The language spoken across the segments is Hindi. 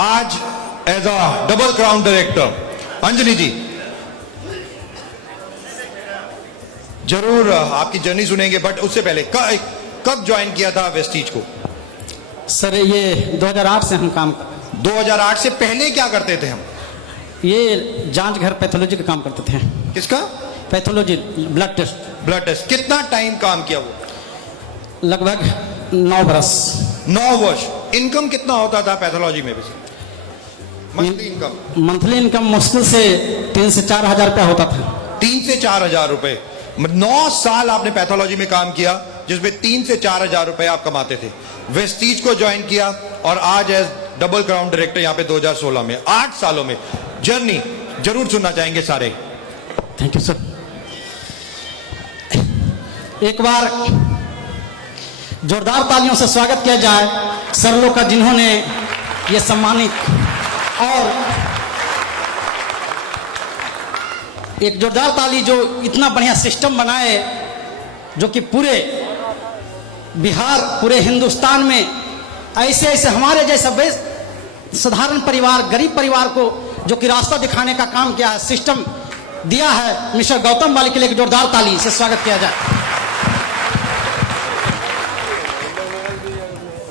आज as a double crown director Anjani ji जरूर आपकी जर्नी सुनेंगे, बट उससे पहले कब ज्वाइन किया था वेस्टीज को? सर ये 2008 से हम काम 2008 से पहले क्या करते थे हम? ये जांच घर पैथोलॉजी का काम करते थे। किसका? Pathology, blood test. Blood test. कितना टाइम काम किया वो? लगभग 9 बरस। 9 वर्ष। इनकम कितना होता था पैथोलॉजी में? Monthly income? मंथली इनकम मुश्किल से 3 से 4 हजार रुपया होता था। 3 से 4 हजार रुपए। 9 साल आपने पैथोलॉजी में काम किया जिसमें 3 से 4 हजार रुपए आप कमाते थे। वेस्टीज को ज्वाइन किया और आज एज डबल क्राउन डायरेक्टर यहाँ पे 2016 में। 8 सालों में जर्नी जरूर सुनना चाहेंगे सारे। Thank you sir. एक बार जोरदार तालियों से स्वागत किया जाए सर लोग का जिन्होंने ये सम्मानित, और एक जोरदार ताली जो इतना बढ़िया सिस्टम बनाए जो कि पूरे बिहार, पूरे हिंदुस्तान में ऐसे ऐसे हमारे जैसा साधारण परिवार, गरीब परिवार को जो कि रास्ता दिखाने का काम किया है, सिस्टम दिया है, मिस्टर गौतम वाली के लिए एक जोरदार ताली से स्वागत किया जाए।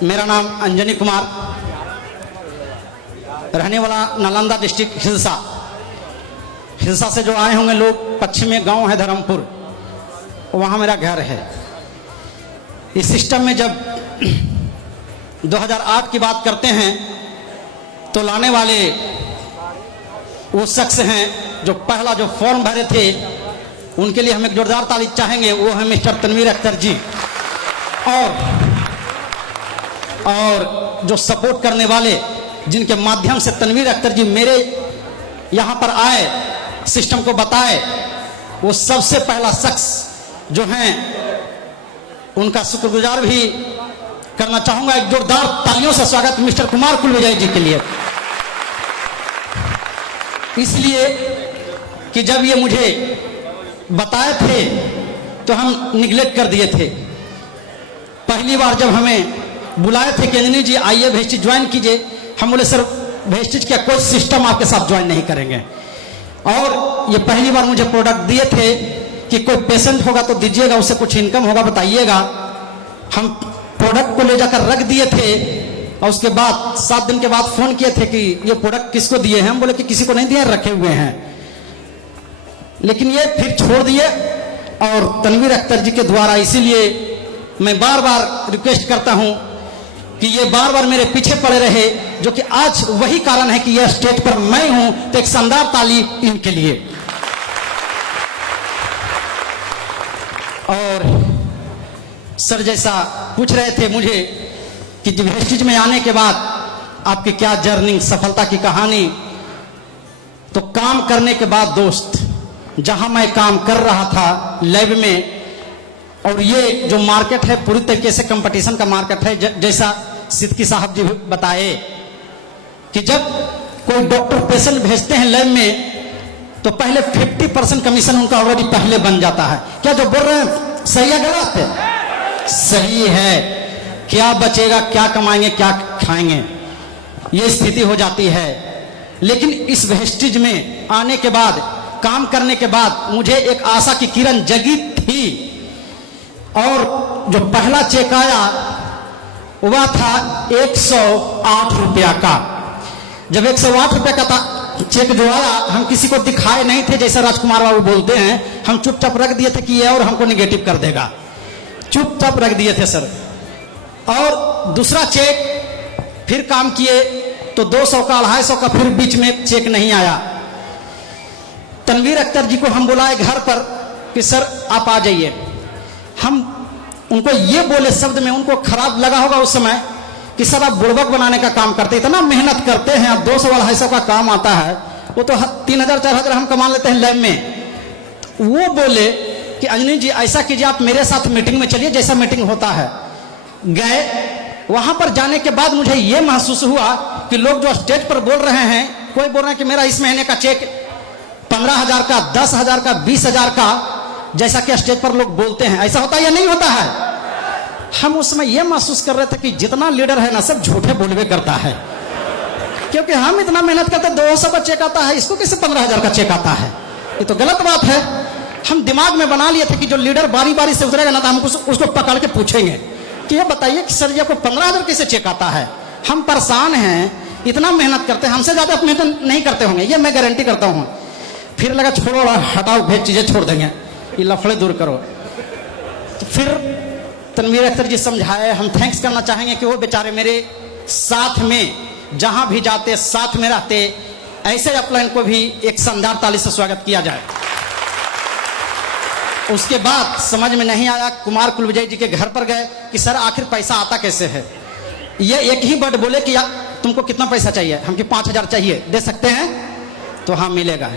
मेरा नाम अंजनी कुमार, रहने वाला नालंदा डिस्ट्रिक्ट हिलसा। हिलसा से जो आए होंगे लोग, पश्चिम में गांव है धर्मपुर, वहां मेरा घर है। इस सिस्टम में जब 2008 की बात करते हैं तो लाने वाले वो शख्स हैं जो पहला जो फॉर्म भरे थे, उनके लिए हम एक जोरदार ताली चाहेंगे। वो है मिस्टर तनवीर अख्तर जी। और जो सपोर्ट करने वाले, जिनके माध्यम से तनवीर अख्तर जी मेरे यहाँ पर आए, सिस्टम को बताए, वो सबसे पहला शख्स जो हैं, उनका शुक्रगुजार भी करना चाहूंगा। एक जोरदार तालियों से स्वागत मिस्टर कुमार कुलविजय जी के लिए। इसलिए कि जब ये मुझे बताए थे तो हम निगलेक्ट कर दिए थे। पहली बार जब हमें बुलाए थे कि अंजनी जी आइए वेस्टीज ज्वाइन कीजिए, हम बोले सर वेस्टीज का कोई सिस्टम आपके साथ ज्वाइन नहीं करेंगे। और ये पहली बार मुझे प्रोडक्ट दिए थे कि कोई पेशेंट होगा तो दीजिएगा, उससे कुछ इनकम होगा बताइएगा। हम प्रोडक्ट को ले जाकर रख दिए थे और उसके बाद 7 दिन के बाद फोन किए थे कि ये प्रोडक्ट किसको दिए हैं। हम बोले कि किसी को नहीं दिए, रखे हुए हैं। लेकिन ये फिर छोड़ दिए और तनवीर अख्तर जी के द्वारा। इसीलिए मैं बार बार रिक्वेस्ट करता हूं कि ये बार बार मेरे पीछे पड़े रहे, जो कि आज वही कारण है कि यह स्टेज पर मैं हूं। तो एक शानदार ताली इनके लिए। और सर जैसा पूछ रहे थे मुझे कि वेस्टीज में आने के बाद आपकी क्या जर्नी, सफलता की कहानी। तो काम करने के बाद दोस्त, जहां मैं काम कर रहा था लैब में, और ये जो मार्केट है पूरी तरीके से कंपटीशन का मार्केट है। जैसा सिद्दकी साहब जी बताए कि जब कोई डॉक्टर पेशेंट भेजते हैं लैब में तो पहले 50% कमीशन उनका ऑलरेडी पहले बन जाता है। क्या जो बोल रहे हैं सही है गलत है? सही है। क्या बचेगा, क्या कमाएंगे, क्या खाएंगे, ये स्थिति हो जाती है। लेकिन इस वेस्टीज में आने के बाद, काम करने के बाद मुझे एक आशा की किरण जगी थी। और जो पहला चेक आया वह था 108 रुपया का। जब 108 रुपया का था चेक जो आया, हम किसी को दिखाए नहीं थे, जैसा राजकुमार बाबू बोलते हैं। हम चुपचाप रख दिए थे कि ये और हमको निगेटिव कर देगा, चुपचाप रख दिए थे सर। और दूसरा चेक फिर काम किए तो 200 का, 250 का, फिर बीच में चेक नहीं आया। तनवीर अख्तर जी को हम बुलाए घर पर कि सर आप आ जाइए। हम उनको ये बोले शब्द में, उनको खराब लगा होगा उस समय कि सर आप बुड़बक बनाने का काम करते, इतना मेहनत करते हैं, आप 200 वाला 250 का काम आता है, वो तो 3000 4000 हम कमा लेते हैं लैब में। वो बोले कि अंजनी जी ऐसा कीजिए, आप मेरे साथ मीटिंग में चलिए, जैसा मीटिंग होता है। गए, वहां पर जाने के बाद मुझे ये महसूस हुआ कि लोग जो स्टेज पर बोल रहे हैं, कोई बोल रहे हैं कि मेरा इस महीने का चेक 15,000 का, 10,000 का, 20,000 का, जैसा कि स्टेज पर लोग बोलते हैं। ऐसा होता है या नहीं होता है? हम उस समय यह महसूस कर रहे थे कि जितना लीडर है ना, सब झूठे बोलवे करता है। क्योंकि हम इतना मेहनत करते 200 का चेक आता है, इसको कैसे 15,000 का चेक आता है? ये तो गलत बात है। हम दिमाग में बना लिए थे कि जो लीडर बारी बारी से उतरेगा ना, तो हम उसको पकड़ के पूछेंगे कि ये बताइए कि सर जी आपको 15,000 कैसे चेक आता है? हम परेशान हैं, इतना मेहनत करते हैं, हमसे ज्यादा मेहनत नहीं करते होंगे, ये मैं गारंटी करता हूँ। फिर लगा छोड़ो, हटाओ, भेज चीजें छोड़ देंगे, ये लफड़े दूर करो। तो फिर तनवीर अख्तर जी समझाए। हम थैंक्स करना चाहेंगे कि वो बेचारे मेरे साथ में जहां भी जाते साथ में रहते। ऐसे अपलाइन को भी एक शानदार ताली से स्वागत किया जाए। उसके बाद समझ में नहीं आया, कुमार कुलविजय जी के घर पर गए कि सर आखिर पैसा आता कैसे है? ये एक ही वर्ड बोले कि तुमको कितना पैसा चाहिए? हम कि 5,000 चाहिए, दे सकते हैं? तो हाँ मिलेगा।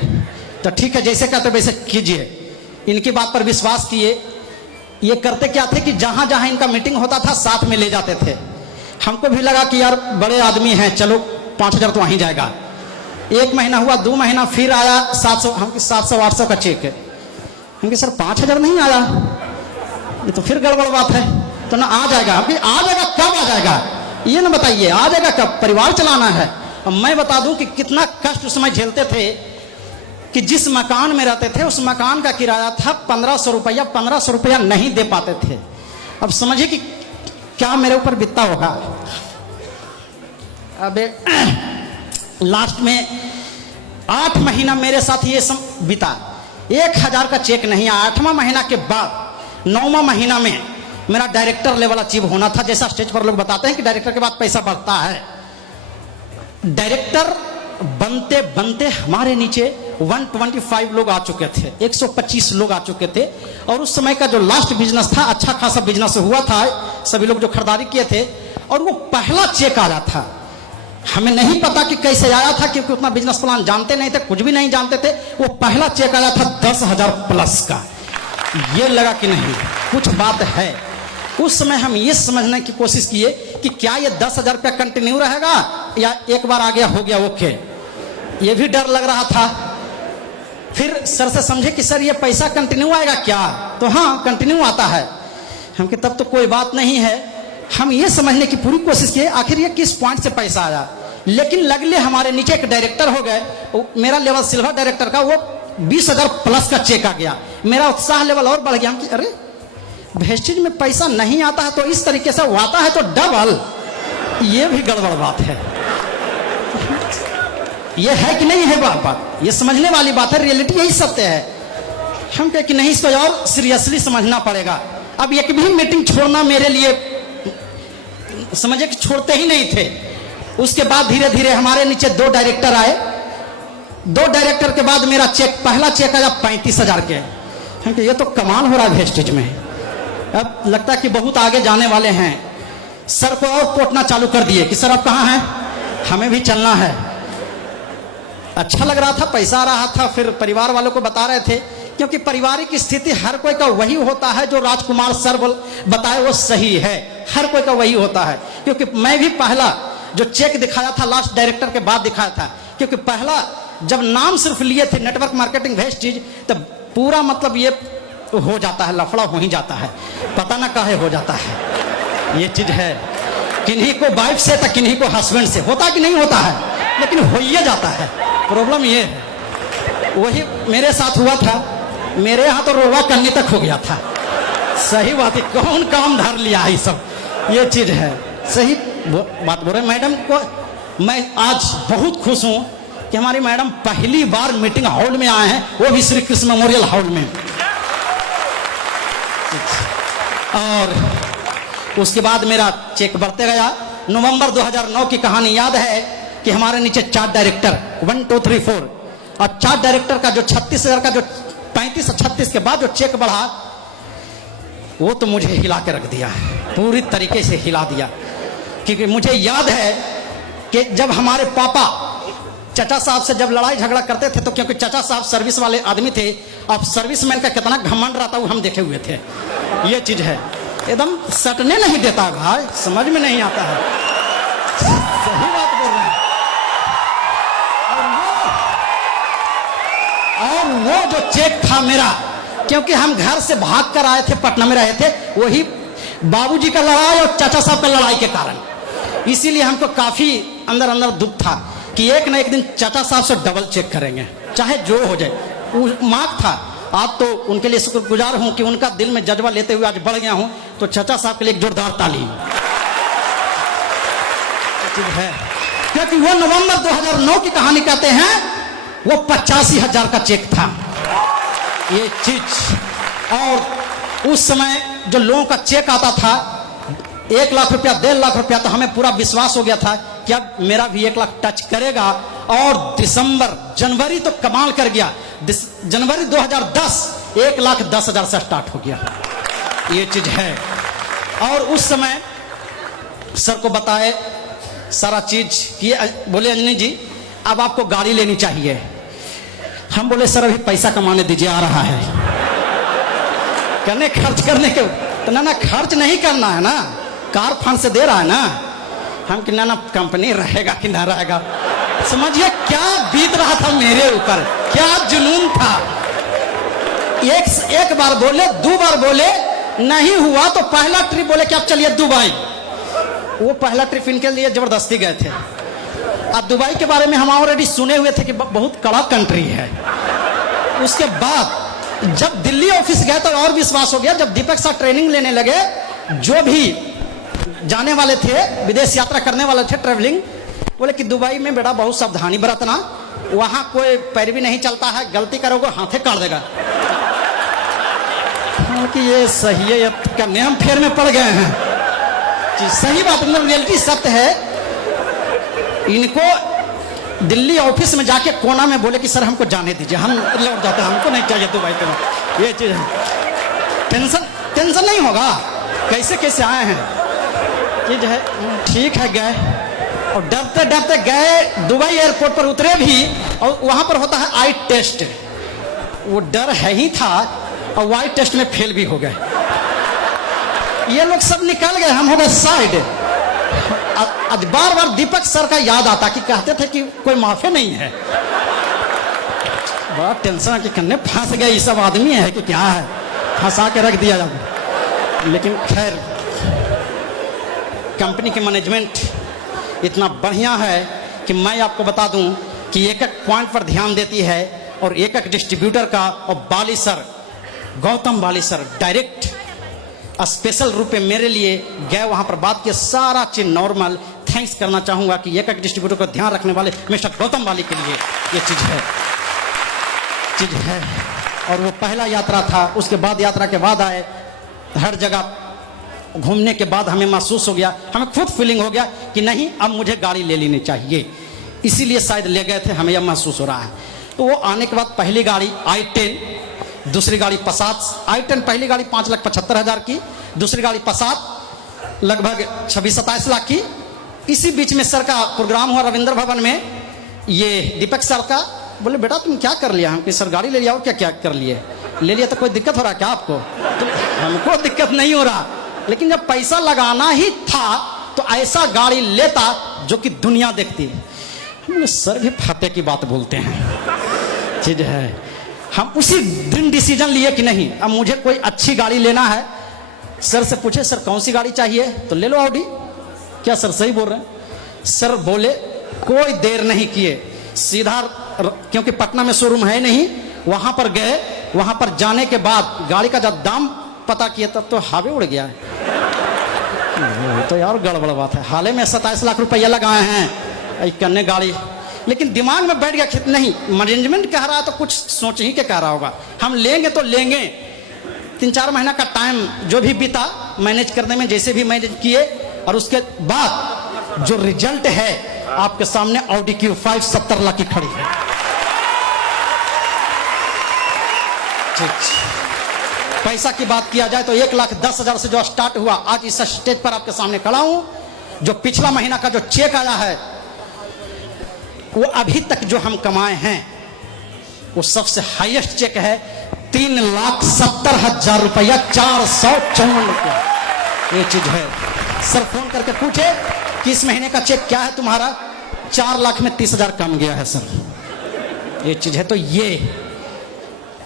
तो ठीक है, जैसे कहते वैसे कीजिए। इनकी बात पर विश्वास किए। ये करते क्या थे कि जहां जहां इनका मीटिंग होता था साथ में ले जाते थे। हमको भी लगा कि यार बड़े आदमी हैं, चलो 5,000 तो वहीं जाएगा। 1 महीना हुआ, 2 महीना, फिर आया 700, हम 700-800 का चेक है। हम सर 5,000 नहीं आया, ये तो फिर गड़बड़ बात है। तो ना आ जाएगा, हम आ जाएगा, कब आ जाएगा ये ना बताइए, आ जाएगा कब? परिवार चलाना है। अब मैं बता दूं कि कितना कष्ट उस समय झेलते थे कि जिस मकान में रहते थे उस मकान का किराया था 1,500 रुपया। 1,500 रुपया नहीं दे पाते थे। अब समझिए कि क्या मेरे ऊपर बीतता होगा। अब लास्ट में 8 महीना मेरे साथ ये बीता, 1,000 का चेक नहीं आया। 8वां महीना के बाद 9वां महीना में मेरा डायरेक्टर लेवल अचीव होना था। जैसा स्टेज पर लोग बताते हैं कि डायरेक्टर के बाद पैसा बढ़ता है, डायरेक्टर बनते बनते हमारे नीचे 125 लोग आ चुके थे, 125 लोग आ चुके थे। और उस समय का जो लास्ट बिजनेस था, अच्छा खासा बिजनेस हुआ था, सभी लोग जो खरीदारी किए थे। और वो पहला चेक आया था। हमें नहीं पता कि कैसे आया था, क्योंकि उतना बिजनेस प्लान जानते नहीं थे, कुछ भी नहीं जानते थे। वो पहला चेक आया था 10,000 प्लस का। ये लगा कि नहीं कुछ बात है। उस समय हम ये समझने की कोशिश किए कि क्या ये 10,000 रुपया कंटिन्यू रहेगा या एक बार आ गया हो गया ओके। ये भी डर लग रहा था। फिर सर से समझे कि सर ये पैसा कंटिन्यू आएगा क्या? तो हाँ कंटिन्यू आता है। हम कि तब तो कोई बात नहीं है। हम ये समझने की पूरी कोशिश किए आखिर ये किस पॉइंट से पैसा आया। लेकिन लगले हमारे नीचे एक डायरेक्टर हो गए, मेरा लेवल सिल्वर डायरेक्टर का, वो 20,000 प्लस का चेक आ गया। मेरा उत्साह लेवल और बढ़ गया। हम कि अरे वेस्टेज में पैसा नहीं आता है तो इस तरीके से आता है तो डबल, ये भी गड़बड़ बात है। ये है कि नहीं है बात? ये समझने वाली बात है, रियलिटी यही सत्य है। हम कहे कि नहीं, इसको और सीरियसली समझना पड़ेगा। अब एक भी मीटिंग छोड़ना मेरे लिए समझे कि छोड़ते ही नहीं थे। उसके बाद धीरे धीरे हमारे नीचे 2 डायरेक्टर आए। 2 डायरेक्टर के बाद मेरा चेक, पहला चेक आया 35,000 के। हम कहे ये तो कमाल हो रहा है वेस्टेज में। अब लगता है कि बहुत आगे जाने वाले हैं। सर को और पोटना चालू कर दिए कि सर अब कहाँ हैं, हमें भी चलना है। अच्छा लग रहा था, पैसा आ रहा था। फिर परिवार वालों को बता रहे थे, क्योंकि पारिवारिक स्थिति हर कोई का वही होता है जो राजकुमार सर बताए वो सही है। हर कोई का वही होता है। क्योंकि मैं भी पहला जो चेक दिखाया था लास्ट डायरेक्टर के बाद दिखाया था, क्योंकि पहला जब नाम सिर्फ लिए थे नेटवर्क मार्केटिंग वेस्टेज, तब पूरा मतलब ये हो जाता है, लफड़ा हो ही जाता है, पता ना काहे हो जाता है। ये चीज है, किन्हीं को वाइफ से तो किन्हीं को हस्बैंड से होता कि नहीं होता है, लेकिन हो ही जाता है। प्रॉब्लम ये है, वही मेरे साथ हुआ था। मेरे यहाँ तो रोवा करने तक हो गया था। सही बात है, कौन काम धर लिया है सब, ये चीज है। सही बात बोल रहे मैडम को। मैं आज बहुत खुश हूं कि हमारी मैडम पहली बार मीटिंग हॉल में आए हैं, वो भी श्री कृष्ण मेमोरियल हॉल में। और उसके बाद मेरा चेक बढ़ते गया। नवंबर 2009 की कहानी याद है कि हमारे नीचे 4 डायरेक्टर 1 2 3 4, और 4 डायरेक्टर का जो 36,000 का जो 35 और 36 के बाद जो चेक बढ़ा, वो तो मुझे हिला के रख दिया, पूरी तरीके से हिला दिया। क्योंकि मुझे याद है कि जब हमारे पापा चाचा साहब से जब लड़ाई झगड़ा करते थे, तो क्योंकि चाचा साहब सर्विस वाले आदमी थे, अब सर्विसमैन का कितना घमंड रहता वो हम देखे हुए थे। ये चीज है, एकदम सटने नहीं देता भाई, समझ में नहीं आता है। सही बात बोल रहे हैं। और वो जो चेक था मेरा, क्योंकि हम घर से भाग कर आए थे, पटना में रहे थे, वही बाबूजी का लड़ाई और चाचा साहब का लड़ाई के कारण, इसीलिए हमको काफी अंदर अंदर दुख था कि एक ना एक दिन चाचा साहब से डबल चेक करेंगे, चाहे जो हो जाए। वो मार्क था। आज तो उनके लिए शुक्रगुजार हूं कि उनका दिल में जज्बा लेते हुए आज बढ़ गया हूं। तो चाचा साहब के लिए एक जोरदार ताली है, क्योंकि वो नवंबर 2009 की कहानी कहते हैं, वो 85,000 का चेक था ये चीज। और उस समय जो लोगों का चेक आता था 1 लाख रुपया, 1.5 लाख रुपया, तो हमें पूरा विश्वास हो गया था कि अब मेरा भी 1 लाख टच करेगा। और जनवरी तो कमाल कर गया। जनवरी 2010 1,10,000 से स्टार्ट हो गया, ये चीज है। और उस समय सर को बताए सारा चीज कि बोले अंजनी जी अब आपको गाड़ी लेनी चाहिए। हम बोले सर अभी पैसा कमाने दीजिए, आ रहा है। कहने खर्च करने के, तो ना खर्च नहीं करना है ना, कार फंड से दे रहा है ना। हम कि ना कंपनी रहेगा कि ना रहेगा। समझिए क्या बीत रहा था मेरे ऊपर, क्या जुनून था। एक बार बोले, 2 बार बोले, नहीं हुआ तो पहला ट्रिप बोले कि आप चलिए दुबई। वो पहला ट्रिप इनके लिए जबरदस्ती गए थे। अब दुबई के बारे में हम ऑलरेडी सुने हुए थे कि बहुत कड़ा कंट्री है। उसके बाद जब दिल्ली ऑफिस गए तो और विश्वास हो गया। जब दीपक साहब ट्रेनिंग लेने लगे, जो भी जाने वाले थे, विदेश यात्रा करने वाले थे, ट्रेवलिंग, बोले कि दुबई में बेटा बहुत सावधानी बरतना, वहां कोई पैरवी नहीं चलता है, गलती करोगे हाथे काट देगा। कि ये सही है, अब करने हम फेर में पड़ गए हैं। सही बात, मतलब रियलिटी सत्य है। इनको दिल्ली ऑफिस में जाके कोना में बोले कि सर हमको जाने दीजिए, हम लौट जाते हैं, हमको नहीं चाहिए दुबई के। ये चीज टेंशन नहीं होगा, कैसे कैसे आए हैं चीज है। ठीक है, गए और डरते डरते गए दुबई एयरपोर्ट पर उतरे भी, और वहां पर होता है आई टेस्ट। वो डर है ही था और आई टेस्ट में फेल भी हो गए। ये लोग सब निकल गए, हम हो गए साइड। आज बार बार दीपक सर का याद आता कि कहते थे कि कोई माफी नहीं है। बड़ा टेंशन कि कन्ने फंस गए, ये सब आदमी है कि क्या है, फंसा के रख दिया जाए। लेकिन खैर कंपनी की मैनेजमेंट इतना बढ़िया है कि मैं आपको बता दूं कि एक एक पॉइंट पर ध्यान देती है। और एक एक डिस्ट्रीब्यूटर का, और बाली सर, गौतम बाली सर डायरेक्ट स्पेशल रूप में मेरे लिए गए, वहां पर बात किया, सारा चीज नॉर्मल। थैंक्स करना चाहूंगा कि एक एक डिस्ट्रीब्यूटर को ध्यान रखने वाले मिस्टर गौतम बाली के लिए ये चीज है। और वो पहला यात्रा था। उसके बाद यात्रा के बाद आए, हर जगह घूमने के बाद हमें महसूस हो गया, हमें खुद फीलिंग हो गया कि नहीं अब मुझे गाड़ी ले लेनी चाहिए। इसीलिए शायद ले गए थे, हमें यह महसूस हो रहा है। तो वो आने के बाद पहली गाड़ी i10, दूसरी गाड़ी पसात। i10 पहली गाड़ी 5,75,000 की, दूसरी गाड़ी पसात लगभग 26-27 लाख की। इसी बीच में सर का प्रोग्राम हुआ रविंद्र भवन में। ये दीपक सर का बोले बेटा तुम क्या कर लिया? हम कि सर गाड़ी ले लिया। और क्या क्या कर लिए? ले लिया तो कोई दिक्कत हो रहा क्या आपको? तो हमको दिक्कत नहीं हो रहा, लेकिन जब पैसा लगाना ही था तो ऐसा गाड़ी लेता जो कि दुनिया देखती। हम सर भी फाटे की बात बोलते हैं चीज है। हम उसी दिन डिसीजन लिए कि नहीं अब मुझे कोई अच्छी गाड़ी लेना है। सर से पूछे सर कौन सी गाड़ी चाहिए? तो ले लो ऑडी। क्या सर सही बोल रहे हैं? सर बोले, कोई देर नहीं किए, सीधा, क्योंकि पटना में शोरूम है नहीं, वहां पर गए। वहां पर जाने के बाद गाड़ी का जब दाम पता किया तब तो हावे उड़ गया है। तो यार गड़बड़ बात है। हाल ही में 27 लाख रुपया लगाए हैं करने गाड़ी, लेकिन दिमाग में बैठ गया कि नहीं मैनेजमेंट कह रहा है तो कुछ सोच ही के कह रहा होगा, हम लेंगे तो लेंगे। 3-4 महीना का टाइम जो भी बीता मैनेज करने में, जैसे भी मैनेज किए, और उसके बाद जो रिजल्ट है आपके सामने, ऑडी Q5 70 लाख की खड़ी है। पैसा की बात किया जाए तो 1,10,000 से जो स्टार्ट हुआ, आज इस स्टेज पर आपके सामने खड़ा हूं। जो पिछला महीना का जो चेक आया है, वो अभी तक जो हम कमाए हैं वो सबसे हाईएस्ट चेक है। 3,70,000 रुपया, 454 रुपया ये चीज है। सर फोन करके पूछे कि इस महीने का चेक क्या है तुम्हारा? 4,30,000 कम गया है सर, ये चीज है।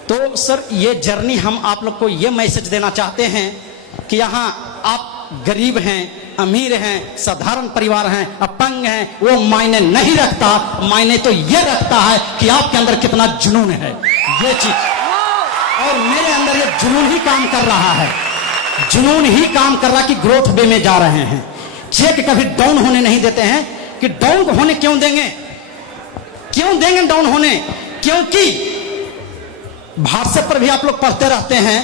तो सर ये जर्नी हम आप लोग को ये मैसेज देना चाहते हैं कि यहाँ आप गरीब हैं, अमीर हैं, साधारण परिवार हैं, अपंग हैं, वो मायने नहीं रखता। मायने तो ये रखता है कि आपके अंदर कितना जुनून है, ये चीज। और मेरे अंदर ये जुनून ही काम कर रहा है, जुनून ही काम कर रहा कि ग्रोथ वे में जा रहे हैं। चेक कभी डाउन होने नहीं देते हैं कि डाउन होने क्यों देंगे, क्यों देंगे डाउन होने? क्योंकि व्हाट्सएप पर भी आप लोग पढ़ते रहते हैं,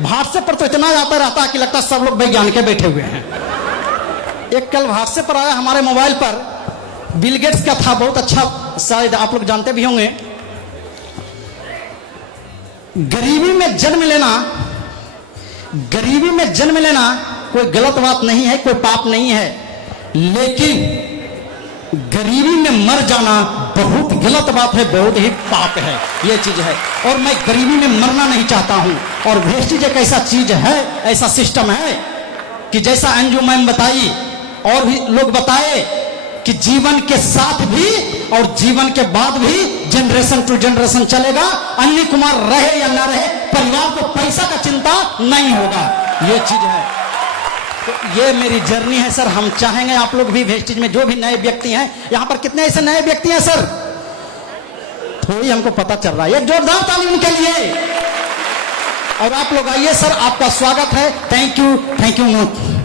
व्हाट्सएप पर तो इतना आता रहता है कि लगता है सब लोग वैज्ञानिक बैठे हुए हैं। एक कल व्हाट्सएप पर आया हमारे मोबाइल पर, बिल गेट्स का था, बहुत अच्छा, शायद आप लोग जानते भी होंगे। गरीबी में जन्म लेना, गरीबी में जन्म लेना कोई गलत बात नहीं है, कोई पाप नहीं है, लेकिन गरीबी में मर जाना बहुत गलत बात है, बहुत ही पाप है, ये चीज है। और मैं गरीबी में मरना नहीं चाहता हूं। और वेस्टेज एक ऐसा चीज है, ऐसा सिस्टम है कि जैसा अंजू मैम बताई और भी लोग बताए कि जीवन के साथ भी और जीवन के बाद भी जनरेशन टू जनरेशन चलेगा। अन्य कुमार रहे या ना रहे, परिवार को पैसा का चिंता नहीं होगा, ये चीज है। तो ये मेरी जर्नी है सर। हम चाहेंगे आप लोग भी वेस्टेज में जो भी नए व्यक्ति हैं, यहां पर कितने ऐसे नए व्यक्ति हैं सर? थोड़ी हमको पता चल रहा है। एक जोरदार ताली उनके लिए। और आप लोग आइए सर, आपका स्वागत है। Thank you, thank you.